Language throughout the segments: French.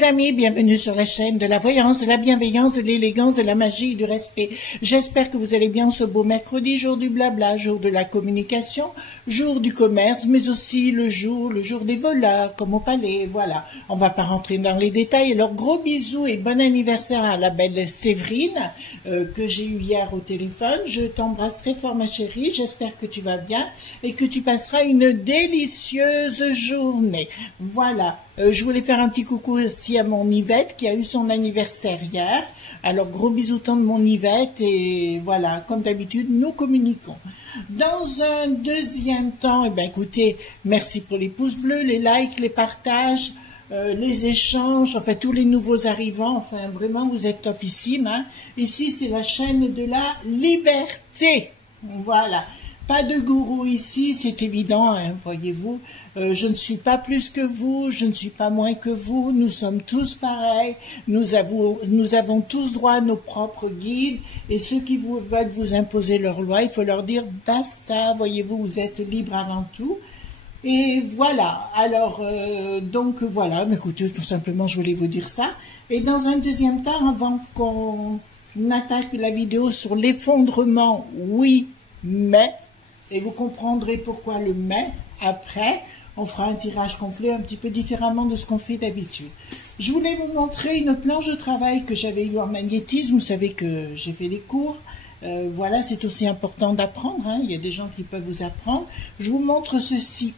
mes amis, bienvenue sur la chaîne de la voyance, de la bienveillance, de l'élégance, de la magie et du respect. J'espère que vous allez bien ce beau mercredi, jour du blabla, jour de la communication, jour du commerce, mais aussi le jour des voleurs, comme au palais, voilà. On va pas rentrer dans les détails. Alors gros bisous et bon anniversaire à la belle Séverine, que j'ai eu hier au téléphone. Je t'embrasse très fort ma chérie, j'espère que tu vas bien et que tu passeras une délicieuse journée. Voilà. Je voulais faire un petit coucou aussi à mon Yvette qui a eu son anniversaire hier. Alors gros bisous tant de mon Yvette et voilà, comme d'habitude, nous communiquons. Dans un deuxième temps, eh bien, écoutez, merci pour les pouces bleus, les likes, les partages, les échanges, enfin tous les nouveaux arrivants, enfin vraiment vous êtes topissimes. Hein. Ici c'est la chaîne de la liberté. Voilà. Pas de gourou ici, c'est évident, hein, voyez-vous. Je ne suis pas plus que vous, je ne suis pas moins que vous, nous sommes tous pareils, nous avons tous droit à nos propres guides, et ceux qui veulent vous imposer leur loi, il faut leur dire basta, voyez-vous, vous êtes libres avant tout. Et voilà, alors, donc voilà, mais écoutez, tout simplement, je voulais vous dire ça. Et dans un deuxième temps, avant qu'on attaque la vidéo sur l'effondrement, oui, mais... Et vous comprendrez pourquoi le mais. Après, on fera un tirage complet un petit peu différemment de ce qu'on fait d'habitude. Je voulais vous montrer une planche de travail que j'avais eue en magnétisme. Vous savez que j'ai fait des cours. Voilà, c'est aussi important d'apprendre. Hein. Il y a des gens qui peuvent vous apprendre. Je vous montre ceci.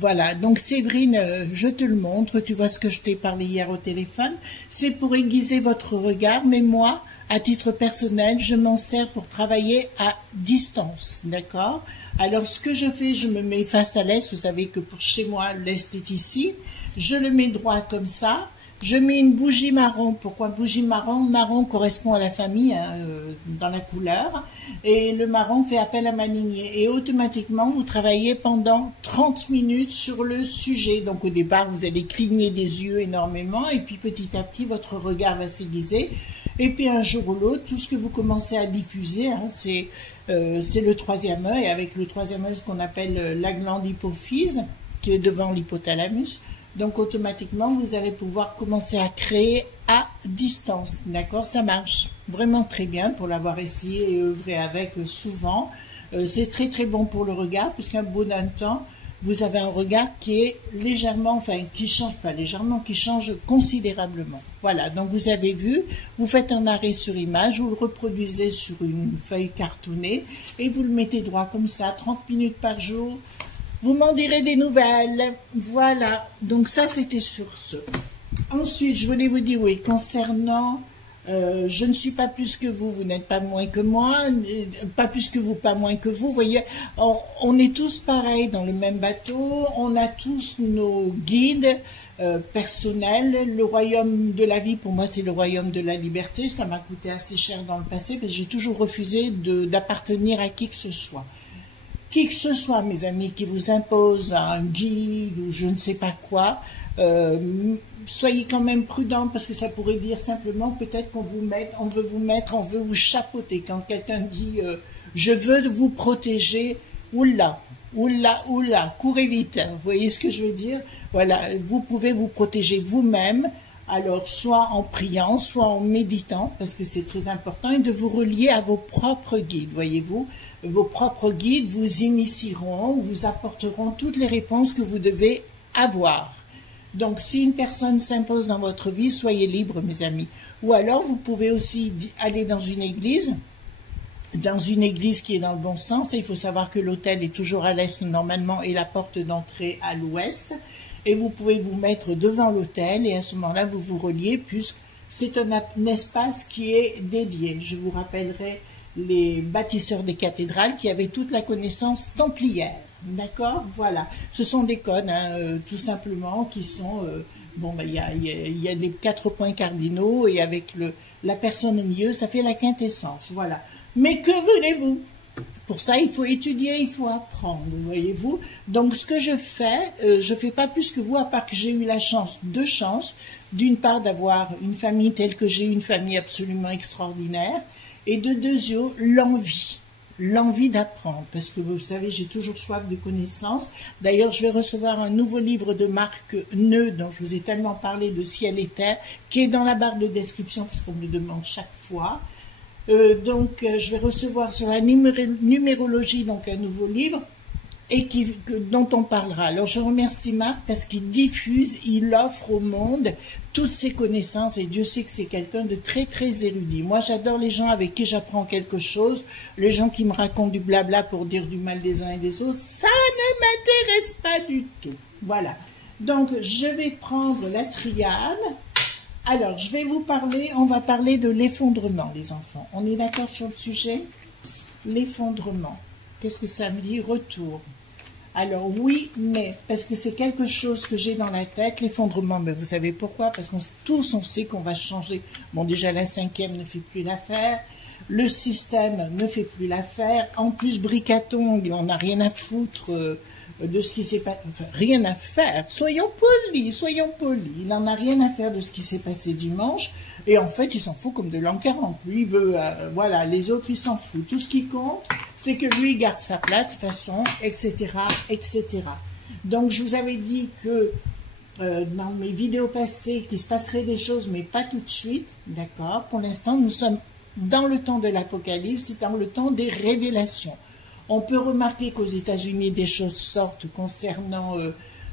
Voilà, donc Séverine, je te le montre, tu vois ce que je t'ai parlé hier au téléphone, c'est pour aiguiser votre regard, mais moi, à titre personnel, je m'en sers pour travailler à distance, d'accord? Alors ce que je fais, je me mets face à l'est, vous savez que pour chez moi, l'est est ici, je le mets droit comme ça, je mets une bougie marron. Pourquoi bougie marron? Marron correspond à la famille, hein, dans la couleur. Et le marron fait appel à ma lignée. Et automatiquement, vous travaillez pendant 30 minutes sur le sujet. Donc au départ, vous allez cligner des yeux énormément. Et puis petit à petit, votre regard va s'aiguiser. Et puis un jour ou l'autre, tout ce que vous commencez à diffuser, hein, c'est le troisième œil. Avec le troisième œil, ce qu'on appelle la glande hypophyse, qui est devant l'hypothalamus. Donc, automatiquement, vous allez pouvoir commencer à créer à distance. D'accord? Ça marche vraiment très bien pour l'avoir essayé et œuvré avec souvent. C'est très, très bon pour le regard, puisqu'un bout d'un temps, vous avez un regard qui est légèrement, enfin, qui change pas légèrement, qui change considérablement. Voilà. Donc, vous avez vu, vous faites un arrêt sur image, vous le reproduisez sur une feuille cartonnée et vous le mettez droit comme ça, 30 minutes par jour. Vous m'en direz des nouvelles. Voilà. Donc ça, c'était sur ce. Ensuite, je voulais vous dire, oui, concernant, je ne suis pas plus que vous, vous n'êtes pas moins que moi, pas plus que vous, pas moins que vous. Vous voyez, on est tous pareils dans le même bateau, on a tous nos guides personnels. Le royaume de la vie, pour moi, c'est le royaume de la liberté. Ça m'a coûté assez cher dans le passé, parce que j'ai toujours refusé d'appartenir à qui que ce soit. Qui que ce soit, mes amis, qui vous impose un guide ou je ne sais pas quoi, soyez quand même prudents parce que ça pourrait dire simplement peut-être qu'on on veut vous chapeauter. Quand quelqu'un dit je veux vous protéger, oula, oula, oula, courez vite. Vous voyez ce que je veux dire? Voilà, vous pouvez vous protéger vous-même. Alors, soit en priant, soit en méditant, parce que c'est très important, et de vous relier à vos propres guides, voyez-vous. Vos propres guides vous initieront, vous apporteront toutes les réponses que vous devez avoir. Donc, si une personne s'impose dans votre vie, soyez libre, mes amis. Ou alors, vous pouvez aussi aller dans une église qui est dans le bon sens, et il faut savoir que l'autel est toujours à l'est normalement, et la porte d'entrée à l'ouest. Et vous pouvez vous mettre devant l'autel et à ce moment-là, vous vous reliez puisque c'est un espace qui est dédié. Je vous rappellerai les bâtisseurs des cathédrales qui avaient toute la connaissance templière. D'accord? Voilà. Ce sont des codes, hein, tout simplement, qui sont... bon, ben, il y a les 4 points cardinaux et avec la personne au milieu, ça fait la quintessence. Voilà. Mais que voulez-vous? Pour ça, il faut étudier, il faut apprendre, voyez-vous. Donc, ce que je fais pas plus que vous, à part que j'ai eu la chance, deux chances, d'une part d'avoir une famille telle que j'ai une famille absolument extraordinaire, et de deuxièmement, l'envie. l'envie d'apprendre, parce que vous savez, j'ai toujours soif de connaissances. D'ailleurs, je vais recevoir un nouveau livre de Marc Neu, dont je vous ai tellement parlé, de Ciel et Terre, qui est dans la barre de description, puisqu'on me le demande chaque fois. Je vais recevoir sur la numérologie, donc un nouveau livre, et dont on parlera. Alors je remercie Marc parce qu'il diffuse, il offre au monde toutes ses connaissances, et Dieu sait que c'est quelqu'un de très très érudit. Moi j'adore les gens avec qui j'apprends quelque chose, les gens qui me racontent du blabla pour dire du mal des uns et des autres, ça ne m'intéresse pas du tout. Voilà, donc je vais prendre la triade. Alors je vais vous parler, on va parler de l'effondrement les enfants. On est d'accord sur le sujet? L'effondrement, qu'est-ce que ça me dit? Retour. Alors oui, mais, parce que c'est quelque chose que j'ai dans la tête, l'effondrement, mais vous savez pourquoi? Parce qu'on tous, on sait qu'on va changer. Bon, déjà la 5e ne fait plus l'affaire, le système ne fait plus l'affaire, en plus Bricaton, on n'a rien à foutre de ce qui s'est passé, enfin, rien à faire, soyons polis, il n'en a rien à faire de ce qui s'est passé dimanche, et en fait, il s'en fout comme de l'an 40, lui, il veut, voilà, les autres, il s'en fout, tout ce qui compte, c'est que lui, il garde sa place, de toute façon, etc., etc. Donc, je vous avais dit que, dans mes vidéos passées, qu'il se passerait des choses, mais pas tout de suite, d'accord? Pour l'instant, nous sommes dans le temps de l'Apocalypse, c'est dans le temps des révélations. On peut remarquer qu'aux États-Unis, des choses sortent concernant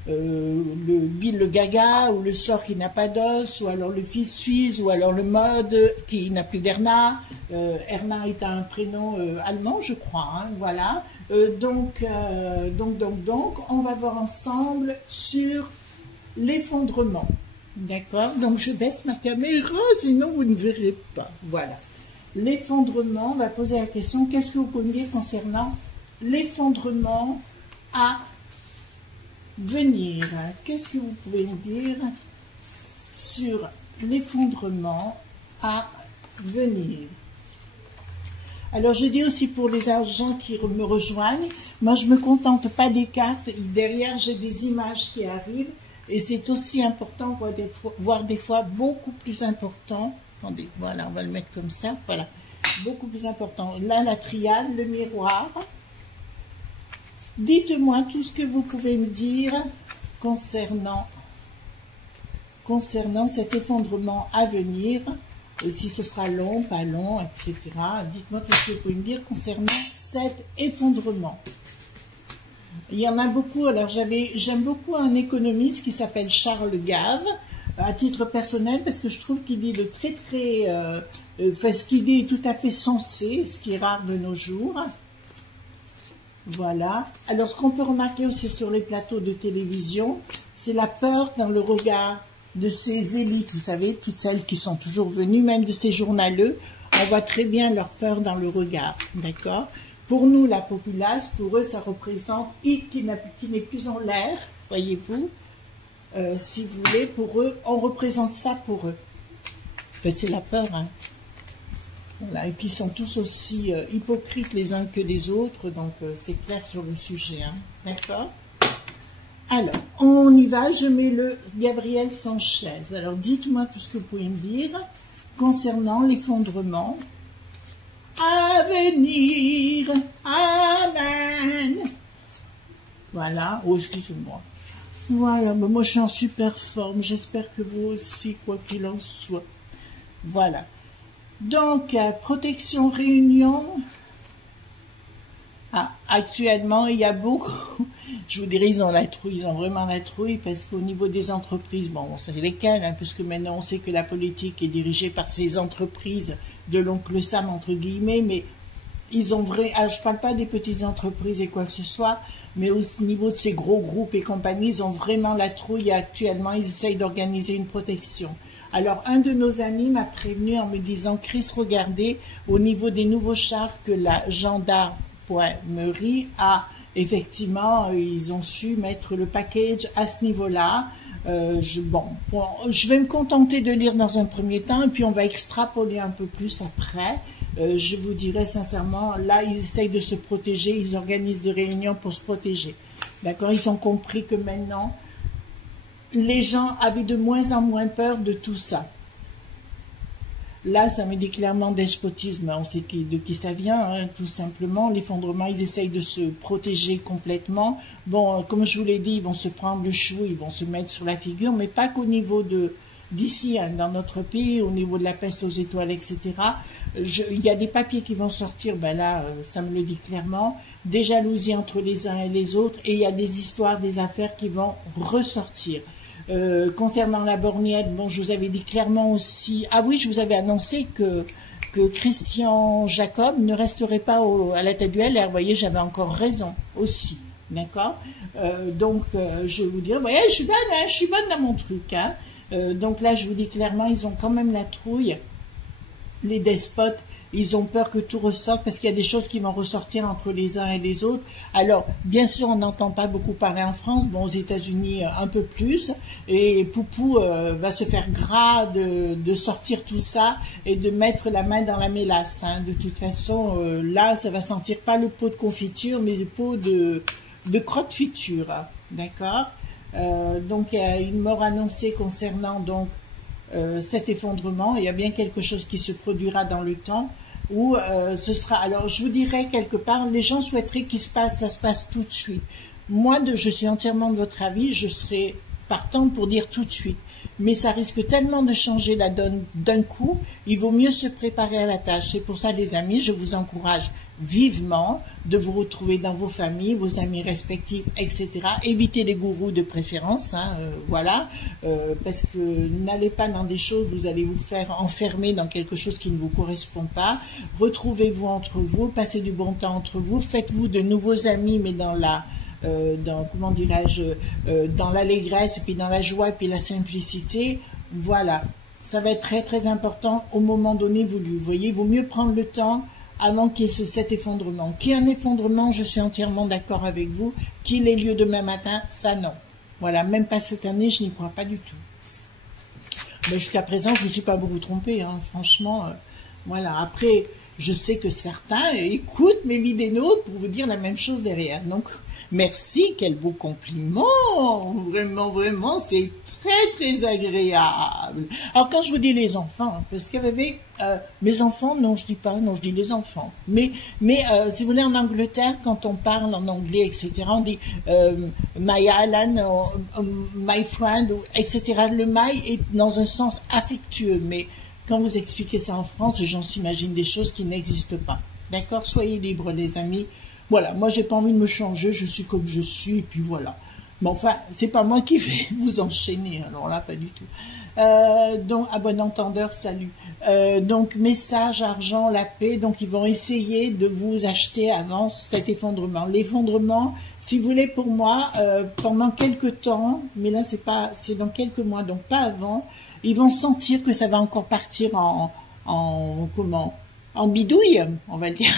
le Bill Gaga, ou le sort qui n'a pas d'os, ou alors le fils suisse, ou alors le mode qui n'a plus d'Erna. Erna est un prénom allemand, je crois, hein, voilà. Donc, on va voir ensemble sur l'effondrement. D'accord? Donc, je baisse ma caméra, sinon vous ne verrez pas. Voilà. L'effondrement, on va poser la question, qu'est-ce que vous pouvez me dire concernant l'effondrement à venir? Qu'est-ce que vous pouvez me dire sur l'effondrement à venir? Alors, je dis aussi pour les gens qui me rejoignent, moi, je ne me contente pas des cartes, derrière, j'ai des images qui arrivent, et c'est aussi important, voire des fois beaucoup plus important. Attendez, voilà, on va le mettre comme ça, voilà, beaucoup plus important. Là, la triade, le miroir. Dites-moi tout ce que vous pouvez me dire concernant cet effondrement à venir, si ce sera long, pas long, etc. Dites-moi tout ce que vous pouvez me dire concernant cet effondrement. Il y en a beaucoup, alors j'aime beaucoup un économiste qui s'appelle Charles Gave, à titre personnel, parce que je trouve qu'il dit de très, ce qu'il dit est tout à fait sensé, ce qui est rare de nos jours. Voilà. Alors, ce qu'on peut remarquer aussi sur les plateaux de télévision, c'est la peur dans le regard de ces élites, vous savez, toutes celles qui sont toujours venues, même de ces journaleux, on voit très bien leur peur dans le regard, d'accord? Pour nous, la populace, pour eux, ça représente qui n'est plus en l'air, voyez-vous. Si vous voulez, pour eux, on représente ça pour eux. En fait, c'est la peur, hein. Voilà. Et puis, ils sont tous aussi hypocrites les uns que les autres, donc c'est clair sur le sujet, hein. D'accord? Alors, on y va, je mets le Gabriel Sanchez. Alors, dites-moi tout ce que vous pouvez me dire concernant l'effondrement à venir. Amen. Voilà. Oh, excusez-moi. Voilà, ben moi je suis en super forme, j'espère que vous aussi, quoi qu'il en soit. Voilà. Donc, protection Réunion. Ah, actuellement, il y a beaucoup, je vous dirais, ils ont la trouille, ils ont vraiment la trouille, parce qu'au niveau des entreprises, bon, on sait lesquelles, hein, puisque maintenant on sait que la politique est dirigée par ces entreprises de l'oncle Sam, entre guillemets, mais ils ont alors je ne parle pas des petites entreprises et quoi que ce soit, mais au niveau de ces gros groupes et compagnies, ils ont vraiment la trouille actuellement, ils essayent d'organiser une protection. Alors, un de nos amis m'a prévenu en me disant, Chris, regardez, au niveau des nouveaux chars que la gendarmerie a, effectivement, ils ont su mettre le package à ce niveau-là. Je vais me contenter de lire dans un premier temps, et puis on va extrapoler un peu plus après. Je vous dirais sincèrement, là, ils essayent de se protéger, ils organisent des réunions pour se protéger. D'accord? Ils ont compris que maintenant, les gens avaient de moins en moins peur de tout ça. Là, ça me dit clairement despotisme. On sait de qui ça vient, hein, tout simplement. L'effondrement, ils essayent de se protéger complètement. Bon, comme je vous l'ai dit, ils vont se prendre le chou, ils vont se mettre sur la figure, mais pas qu'au niveau d'ici, hein, dans notre pays, au niveau de la peste aux étoiles, etc. Il y a des papiers qui vont sortir, ben là, ça me le dit clairement, des jalousies entre les uns et les autres, et il y a des histoires, des affaires qui vont ressortir. Concernant la borgnette, bon, je vous avais dit clairement aussi, ah oui, je vous avais annoncé que Christian Jacob ne resterait pas à la tête du LR, vous voyez, j'avais encore raison aussi, d'accord. Je vais vous dire, vous voyez, je suis bonne dans mon truc, hein. Donc là, je vous dis clairement, ils ont quand même la trouille, les despotes, ils ont peur que tout ressorte parce qu'il y a des choses qui vont ressortir entre les uns et les autres. Alors, bien sûr, on n'entend pas beaucoup parler en France, bon, aux États-Unis un peu plus, et Poupou va se faire gras de sortir tout ça et de mettre la main dans la mélasse, hein. De toute façon, là, ça va sentir pas le pot de confiture, mais le pot de crotte-fiture, hein. D'accord. Donc, il y a une mort annoncée concernant donc cet effondrement. Il y a bien quelque chose qui se produira dans le temps où ce sera, alors je vous dirais quelque part, les gens souhaiteraient ça se passe tout de suite. Moi, je suis entièrement de votre avis, je serais partante pour dire tout de suite. Mais ça risque tellement de changer la donne d'un coup, il vaut mieux se préparer à la tâche. C'est pour ça, les amis, je vous encourage vivement de vous retrouver dans vos familles, vos amis respectifs, etc. Évitez les gourous de préférence, hein, voilà, parce que n'allez pas dans des choses où vous allez vous faire enfermer dans quelque chose qui ne vous correspond pas. Retrouvez-vous entre vous, passez du bon temps entre vous, faites-vous de nouveaux amis, mais dans comment dirais-je, dans l'allégresse, et puis dans la joie, et puis la simplicité. Voilà, ça va être très très important au moment donné voulu. Vous voyez, il vaut mieux prendre le temps avant qu'il y ait cet effondrement. Qu'il y ait un effondrement, je suis entièrement d'accord avec vous. Qu'il ait lieu demain matin, ça non. Voilà, même pas cette année, je n'y crois pas du tout. Mais jusqu'à présent, je ne me suis pas beaucoup trompée, hein, franchement. Voilà, après, je sais que certains écoutent mes vidéos pour vous dire la même chose derrière. Donc, merci, quel beau compliment. Vraiment, vraiment, c'est très, très agréable. Alors, quand je vous dis les enfants, parce qu'il y avait mes enfants, non, je dis pas, non, je dis les enfants. Mais si vous voulez, en Angleterre, quand on parle en anglais, etc., on dit my Alan, my friend, etc. Le my est dans un sens affectueux, mais quand vous expliquez ça en France, les gens s'imaginent des choses qui n'existent pas. D'accord? Soyez libres, les amis. Voilà, moi, j'ai pas envie de me changer, je suis comme je suis, et puis voilà. Mais enfin, c'est pas moi qui vais vous enchaîner, alors là, pas du tout. Donc, à bon entendeur, salut. Donc, message, argent, la paix, donc ils vont essayer de vous acheter avant cet effondrement. L'effondrement, si vous voulez, pour moi, pendant quelques temps, mais là, c'est dans quelques mois, donc pas avant, ils vont sentir que ça va encore partir en bidouille, on va dire.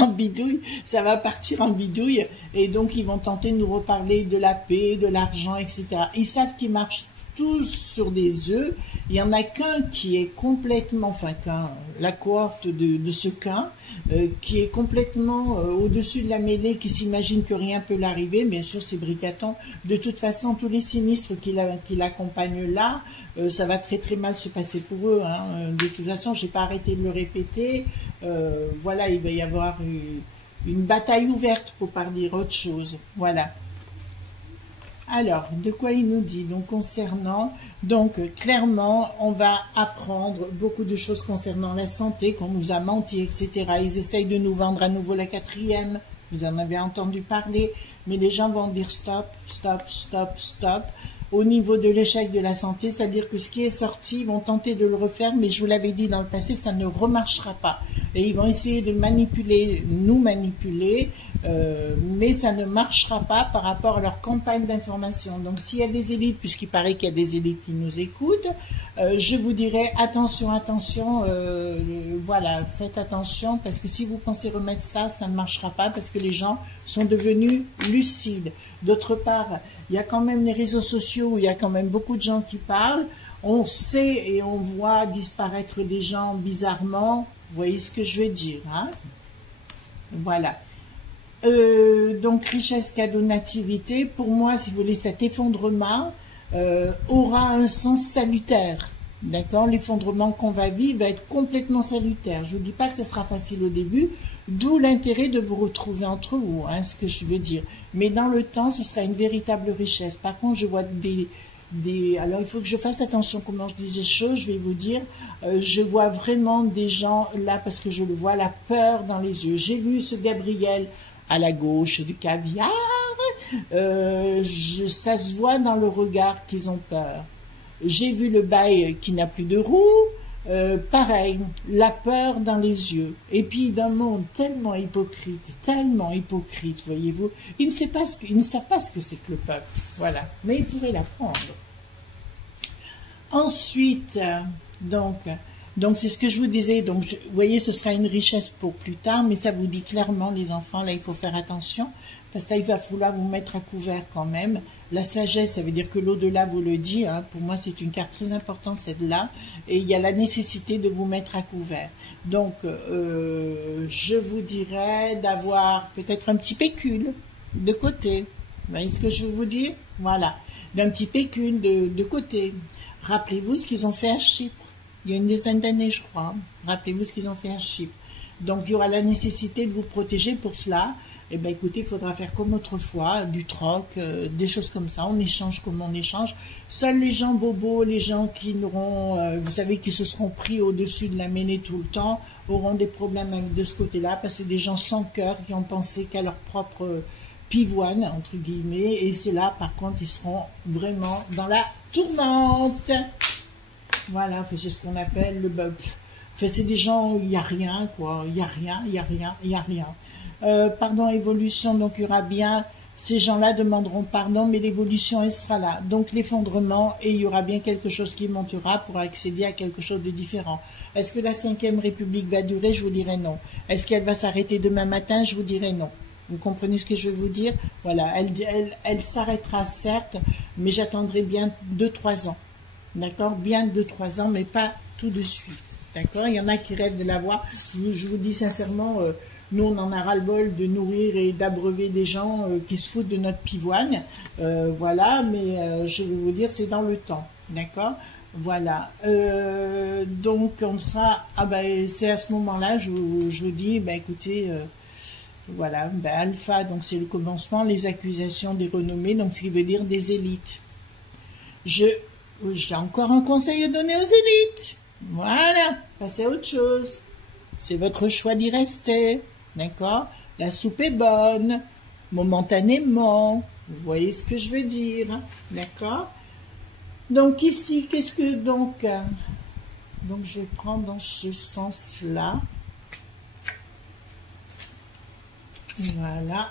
En bidouille, ça va partir en bidouille, et donc ils vont tenter de nous reparler de la paix, de l'argent, etc. Ils savent qu'ils marchent tous sur des œufs. Il n'y en a qu'un qui est complètement, enfin la cohorte de ce qu'un, qui est complètement au-dessus de la mêlée, qui s'imagine que rien peut l'arriver. Bien sûr, c'est Bricaton. De toute façon, tous les sinistres qui l'accompagnent là, ça va très très mal se passer pour eux, hein. De toute façon, je n'ai pas arrêté de le répéter. Voilà, il va y avoir une bataille ouverte, pour pas dire autre chose. Voilà. Alors, de quoi il nous dit? Donc, concernant, donc, clairement, on va apprendre beaucoup de choses concernant la santé, qu'on nous a menti, etc. Ils essayent de nous vendre à nouveau la 4e. Vous en avez entendu parler, mais les gens vont dire stop, stop, stop, stop. Au niveau de l'échec de la santé, c'est-à-dire que ce qui est sorti, ils vont tenter de le refaire, mais je vous l'avais dit dans le passé, ça ne remarchera pas. Et ils vont essayer de manipuler, nous manipuler, mais ça ne marchera pas par rapport à leur campagne d'information. Donc s'il y a des élites, puisqu'il paraît qu'il y a des élites qui nous écoutent, je vous dirais attention, attention, voilà, faites attention, parce que si vous pensez remettre ça, ça ne marchera pas, parce que les gens sont devenus lucides. D'autre part, il y a quand même les réseaux sociaux où il y a quand même beaucoup de gens qui parlent. On sait et on voit disparaître des gens bizarrement. Vous voyez ce que je veux dire, hein? Voilà. Donc, richesse, cadeau, nativité. Pour moi, si vous voulez, cet effondrement aura un sens salutaire. D'accord? L'effondrement qu'on va vivre va être complètement salutaire. Je ne vous dis pas que ce sera facile au début, d'où l'intérêt de vous retrouver entre vous, hein, ce que je veux dire. Mais dans le temps, ce sera une véritable richesse. Par contre, je vois alors, il faut que je fasse attention comment je dis les choses. Je vais vous dire, je vois vraiment des gens là, parce que je le vois, la peur dans les yeux. J'ai vu ce Gabriel à la gauche du caviar. Ça se voit dans le regard qu'ils ont peur. J'ai vu le bail qui n'a plus de roue. Pareil, la peur dans les yeux. Et puis d'un monde tellement hypocrite, voyez-vous. Ils ne savent pas ce que c'est que le peuple. Voilà. Mais ils pourraient l'apprendre. Ensuite, donc c'est ce que je vous disais. Donc, vous voyez, ce sera une richesse pour plus tard, mais ça vous dit clairement, les enfants, là, il faut faire attention, parce que là, il va falloir vous mettre à couvert quand même. La sagesse, ça veut dire que l'au-delà vous le dit. Hein, pour moi, c'est une carte très importante, celle-là. Et il y a la nécessité de vous mettre à couvert. Donc, je vous dirais d'avoir peut-être un petit pécule de côté. Vous voyez ce que je veux vous dire? Voilà. D'un petit pécule de côté. Rappelez-vous ce qu'ils ont fait à Chypre. Il y a une dizaine d'années, je crois. Rappelez-vous ce qu'ils ont fait à Chypre. Donc, il y aura la nécessité de vous protéger pour cela. Eh bien, écoutez, il faudra faire comme autrefois, du troc, des choses comme ça. On échange comme on échange. Seuls les gens bobos, les gens qui n'auront, vous savez, qui se seront pris au-dessus de la mêlée tout le temps, auront des problèmes de ce côté-là, parce que c'est des gens sans cœur qui ont pensé qu'à leur propre pivoine, entre guillemets, et ceux-là, par contre, ils seront vraiment dans la tourmente. Voilà, c'est ce qu'on appelle le bug. Enfin, c'est des gens où il n'y a rien, quoi. Il n'y a rien. Pardon, évolution, donc il y aura bien, ces gens-là demanderont pardon, mais l'évolution, elle sera là. Donc l'effondrement, et il y aura bien quelque chose qui montera pour accéder à quelque chose de différent. Est-ce que la 5e République va durer? Je vous dirai non. Est-ce qu'elle va s'arrêter demain matin? Je vous dirai non. Vous comprenez ce que je veux vous dire? Voilà, elle s'arrêtera certes, mais j'attendrai bien 2-3 ans. D'accord? Bien 2-3 ans, mais pas tout de suite. D'accord? Il y en a qui rêvent de l'avoir. Je vous dis sincèrement, nous, on en a ras-le-bol de nourrir et d'abreuver des gens qui se foutent de notre pivoine. Voilà, mais je vais vous dire, c'est dans le temps. D'accord? Voilà. Donc, on sera... Ah ben, c'est à ce moment-là, je vous dis, ben écoutez... voilà, ben, alpha, donc c'est le commencement, les accusations des renommés, donc ce qui veut dire des élites. J'ai encore un conseil à donner aux élites. Voilà, passez à autre chose. C'est votre choix d'y rester. D'accord? La soupe est bonne, momentanément. Vous voyez ce que je veux dire? D'accord? Donc ici, qu'est-ce que donc je vais prendre dans ce sens-là. Voilà.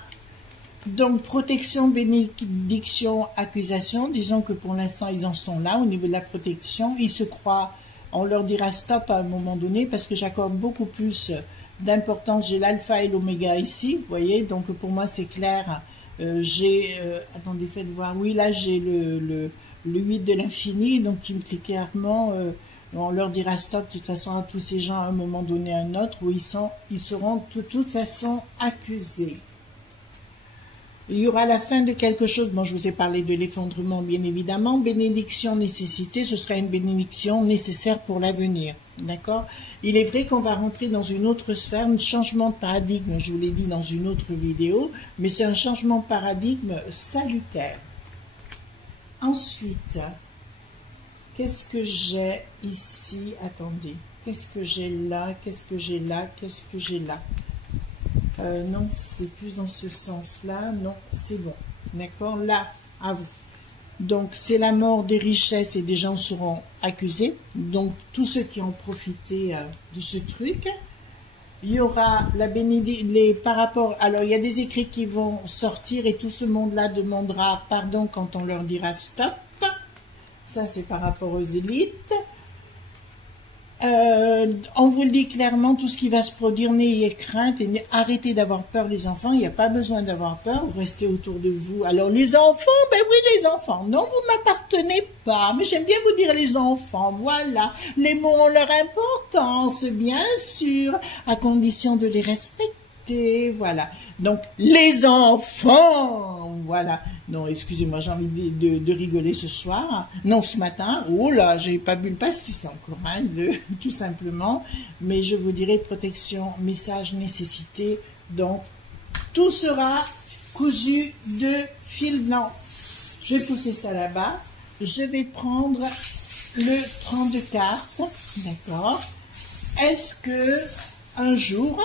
Donc, protection, bénédiction, accusation. Disons que pour l'instant, ils en sont là au niveau de la protection. Ils se croient, on leur dira stop à un moment donné parce que j'accorde beaucoup plus d'importance. J'ai l'alpha et l'oméga ici, vous voyez. Donc, pour moi, c'est clair. Attendez, faites voir. Oui, là, j'ai le 8 de l'infini. Donc, qui me dit clairement... on leur dira stop de toute façon à tous ces gens à un moment donné à un autre où ils seront de toute façon accusés. Il y aura la fin de quelque chose. Bon, je vous ai parlé de l'effondrement, bien évidemment. Bénédiction, nécessité, ce sera une bénédiction nécessaire pour l'avenir. D'accord? Il est vrai qu'on va rentrer dans une autre sphère, un changement de paradigme, je vous l'ai dit dans une autre vidéo, mais c'est un changement de paradigme salutaire. Ensuite... qu'est-ce que j'ai ici? Attendez. Qu'est-ce que j'ai là? Qu'est-ce que j'ai là? Qu'est-ce que j'ai là? Non, c'est plus dans ce sens-là. Non, c'est bon. D'accord? Là, à vous. Donc, c'est la mort des richesses et des gens seront accusés. Donc, tous ceux qui ont profité de ce truc. Il y aura la bénédiction, par rapport... Alors, il y a des écrits qui vont sortir et tout ce monde-là demandera pardon quand on leur dira stop. Ça, c'est par rapport aux élites. On vous le dit clairement, tout ce qui va se produire, n'ayez crainte et arrêtez d'avoir peur, les enfants. Il n'y a pas besoin d'avoir peur, vous restez autour de vous. Alors, les enfants, ben oui, les enfants. Non, vous ne m'appartenez pas, mais j'aime bien vous dire les enfants. Voilà, les mots ont leur importance, bien sûr, à condition de les respecter. nécessité, voilà. Donc, les enfants, voilà. Non, excusez-moi, j'ai envie de rigoler ce soir. Non, ce matin, oh là, j'ai pas bu le pastis encore, hein, tout simplement. Mais je vous dirai protection, message, nécessité. Donc, tout sera cousu de fil blanc. Je vais pousser ça là-bas. Je vais prendre le 32 cartes, d'accord. Est-ce que un jour,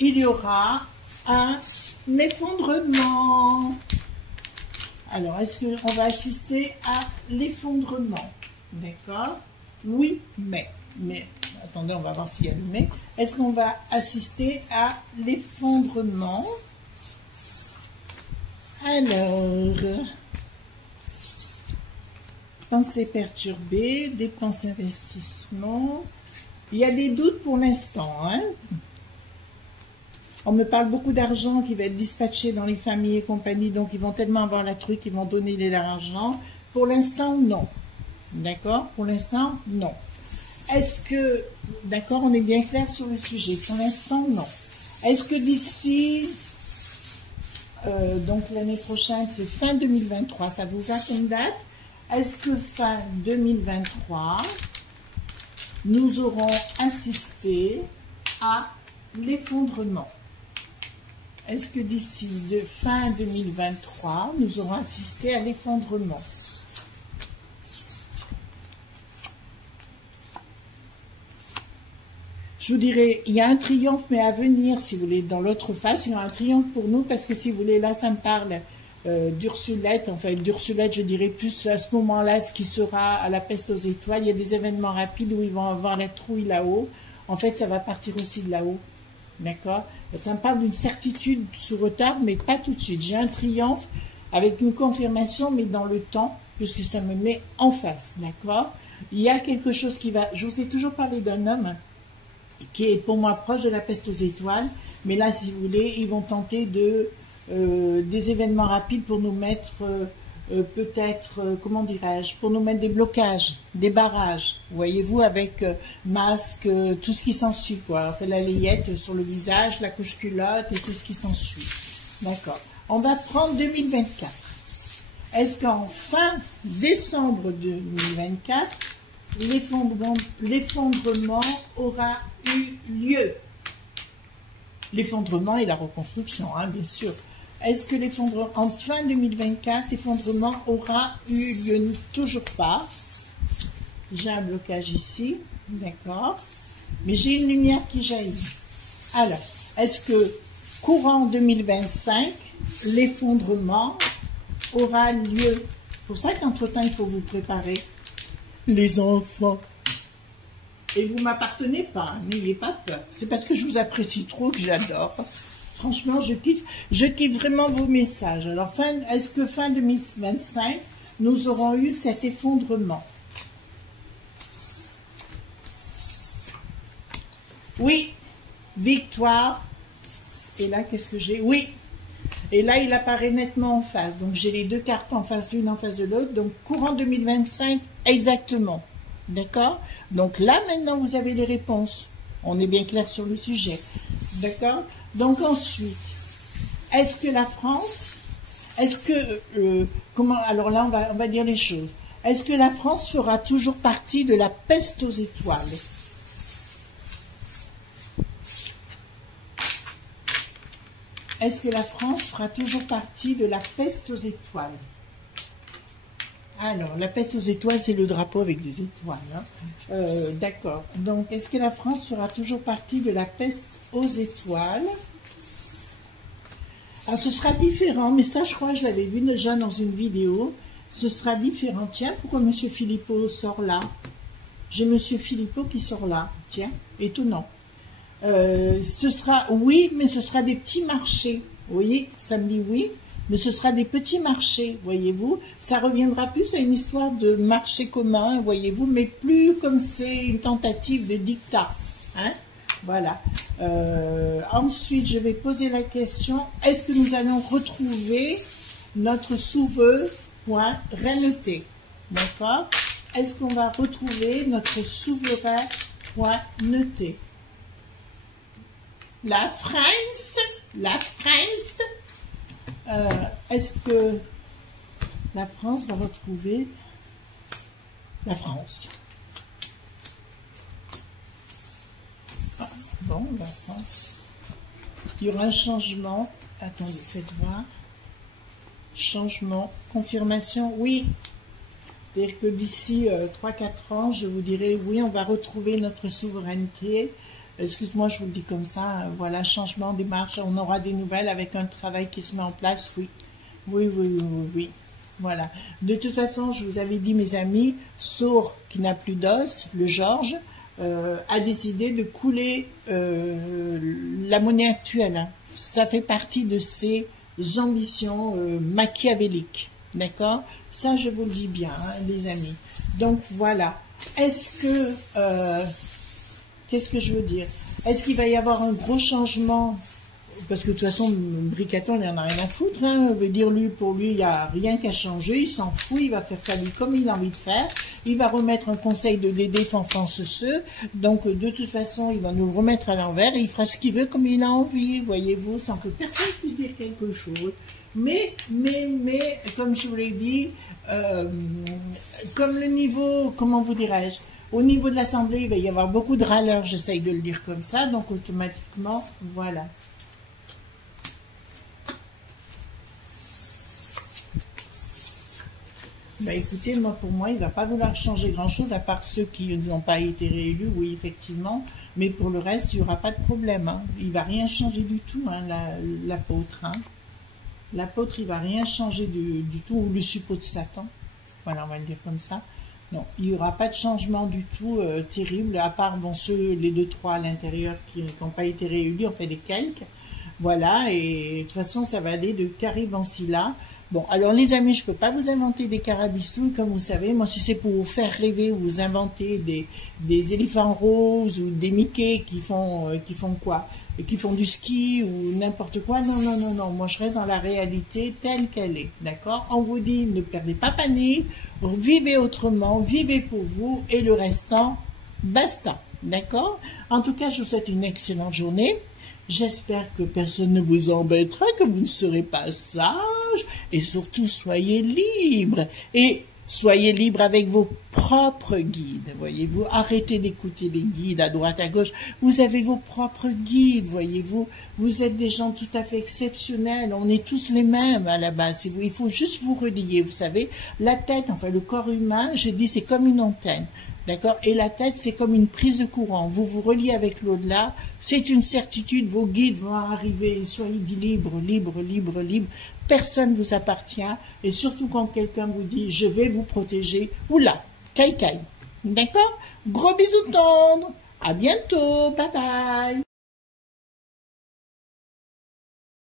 il y aura un effondrement? Alors, est-ce qu'on va assister à l'effondrement? D'accord. Oui, mais, attendez, on va voir s'il y a le mais. Est-ce qu'on va assister à l'effondrement? Alors, pensée perturbée, dépenses, investissements. Il y a des doutes pour l'instant, hein. On me parle beaucoup d'argent qui va être dispatché dans les familles et compagnie, donc ils vont tellement avoir la truc, ils vont donner de l'argent. Pour l'instant, non. D'accord? Pour l'instant, non. Est-ce que, d'accord, on est bien clair sur le sujet. Pour l'instant, non. Est-ce que d'ici, donc l'année prochaine, c'est fin 2023, ça vous va comme date? Est-ce que fin 2023, nous aurons assisté à l'effondrement? Est-ce que d'ici de fin 2023, nous aurons assisté à l'effondrement? Je vous dirais, il y a un triomphe, mais à venir, si vous voulez, dans l'autre face, il y a un triomphe pour nous, parce que si vous voulez, là, ça me parle d'Ursulette, enfin, d'Ursulette, je dirais plus à ce moment-là, ce qui sera à la peste aux étoiles. Il y a des événements rapides où ils vont avoir la trouille là-haut. En fait, ça va partir aussi de là-haut. D'accord? Ça me parle d'une certitude sous retard, mais pas tout de suite. J'ai un triomphe avec une confirmation, mais dans le temps, puisque ça me met en face. D'accord? Il y a quelque chose qui va... Je vous ai toujours parlé d'un homme qui est pour moi proche de la peste aux étoiles, mais là, si vous voulez, ils vont tenter des événements rapides pour nous mettre... peut-être, comment dirais-je, pour nous mettre des blocages, des barrages, voyez-vous, avec masque, tout ce qui s'ensuit, quoi. On fait la layette sur le visage, la couche culotte et tout ce qui s'ensuit. D'accord. On va prendre 2024. Est-ce qu'en fin décembre 2024, l'effondrement aura eu lieu? L'effondrement et la reconstruction, hein, bien sûr. Est-ce que l'effondrement, en fin 2024, l'effondrement aura eu lieu? Toujours pas. J'ai un blocage ici, d'accord. Mais j'ai une lumière qui jaillit. Alors, est-ce que courant 2025, l'effondrement aura lieu? Pour ça qu'entre-temps, il faut vous préparer. Les enfants. Et vous ne m'appartenez pas, n'ayez pas peur. C'est parce que je vous apprécie trop que j'adore. Franchement, je kiffe vraiment vos messages. Alors, est-ce que fin 2025, nous aurons eu cet effondrement? Oui, victoire. Et là, qu'est-ce que j'ai? Oui. Et là, il apparaît nettement en face. Donc, j'ai les deux cartes en face l'une, en face de l'autre. Donc, courant 2025, exactement. D'accord? Donc, là, maintenant, vous avez les réponses. On est bien clair sur le sujet. D'accord? Donc ensuite, est-ce que la France, est-ce que, alors là on va dire les choses, est-ce que la France fera toujours partie de la peste aux étoiles? Est-ce que la France fera toujours partie de la peste aux étoiles? Alors, la peste aux étoiles, c'est le drapeau avec des étoiles. Hein. D'accord. Donc, est-ce que la France fera toujours partie de la peste aux étoiles? Alors, ce sera différent, mais ça, je crois que je l'avais vu déjà dans une vidéo. Ce sera différent. Tiens, pourquoi M. Philippot sort là? J'ai M. Philippot qui sort là. Tiens, étonnant. Ce sera, oui, mais ce sera des petits marchés. Vous voyez, ça me dit oui. Mais ce sera des petits marchés, voyez-vous. Ça reviendra plus à une histoire de marché commun, voyez-vous, mais plus comme c'est une tentative de dictat. Hein? Voilà. Ensuite, je vais poser la question, est-ce que nous allons retrouver notre souverain reineté? D'accord? Est-ce qu'on va retrouver notre souverain neuté? la France, est-ce que la France va retrouver la France? Ah, bon, la France. Il y aura un changement. Attendez, faites voir. Changement, confirmation, oui. C'est-à-dire que d'ici 3-4 ans, je vous dirai, oui, on va retrouver notre souveraineté. Excuse-moi, je vous le dis comme ça. Voilà, changement, démarche, on aura des nouvelles avec un travail qui se met en place, oui. Oui, oui, oui, oui, oui. Voilà. De toute façon, je vous avais dit, mes amis, Sourd, qui n'a plus d'os, le Georges, a décidé de couler la monnaie actuelle. Hein. Ça fait partie de ses ambitions machiavéliques. D'accord? Ça, je vous le dis bien, hein, les amis. Donc, voilà. Est-ce que... qu'est-ce que je veux dire? Est-ce qu'il va y avoir un gros changement? Parce que de toute façon, Bricaton, il n'en a rien à foutre. Hein. Veut dire, pour lui, il n'y a rien qu'à changer. Il s'en fout. Il va faire ça lui comme il a envie de faire. Il va remettre un conseil de Dédé Fanfan Ceux. Donc, de toute façon, il va nous le remettre à l'envers. Et il fera ce qu'il veut comme il a envie, voyez-vous, sans que personne puisse dire quelque chose. Mais, comme je vous l'ai dit, comme le niveau, comment vous dirais-je, au niveau de l'Assemblée, il va y avoir beaucoup de râleurs, j'essaye de le dire comme ça, donc automatiquement, voilà. Bah écoutez, pour moi, il ne va pas vouloir changer grand-chose, à part ceux qui n'ont pas été réélus, oui, effectivement, mais pour le reste, il n'y aura pas de problème. Hein. Il ne va rien changer du tout, hein, l'apôtre. Hein. L'apôtre, il ne va rien changer du tout, ou le suppôt de Satan. Voilà, on va le dire comme ça. Non, il n'y aura pas de changement du tout terrible, à part bon, les 2-3 à l'intérieur qui n'ont pas été réélus, on fait des quelques. Voilà, et de toute façon, ça va aller de Caribe en Scylla. Bon, alors les amis, je ne peux pas vous inventer des carabistouilles, comme vous savez. Moi, si c'est pour vous faire rêver ou vous inventer des éléphants roses ou des Mickey qui font quoi? Et qui font du ski ou n'importe quoi. Non, non, non, non. Moi, je reste dans la réalité telle qu'elle est. D'accord? On vous dit, ne perdez pas panique. Vivez autrement. Vivez pour vous. Et le restant, basta. D'accord? En tout cas, je vous souhaite une excellente journée. J'espère que personne ne vous embêtera, que vous ne serez pas sage. Et surtout, soyez libres. Et soyez libres avec vos propres guides, voyez-vous. Arrêtez d'écouter les guides à droite, à gauche. Vous avez vos propres guides, voyez-vous. Vous êtes des gens tout à fait exceptionnels. On est tous les mêmes à la base. Il faut juste vous relier, vous savez. La tête, enfin le corps humain, je dis, c'est comme une antenne. D'accord? Et la tête, c'est comme une prise de courant. Vous vous reliez avec l'au-delà. C'est une certitude. Vos guides vont arriver. Soyez libres, libres, libres, libres. Personne ne vous appartient. Et surtout quand quelqu'un vous dit « je vais vous protéger », oula, caille. D'accord? Gros bisous tendres. À bientôt. Bye bye.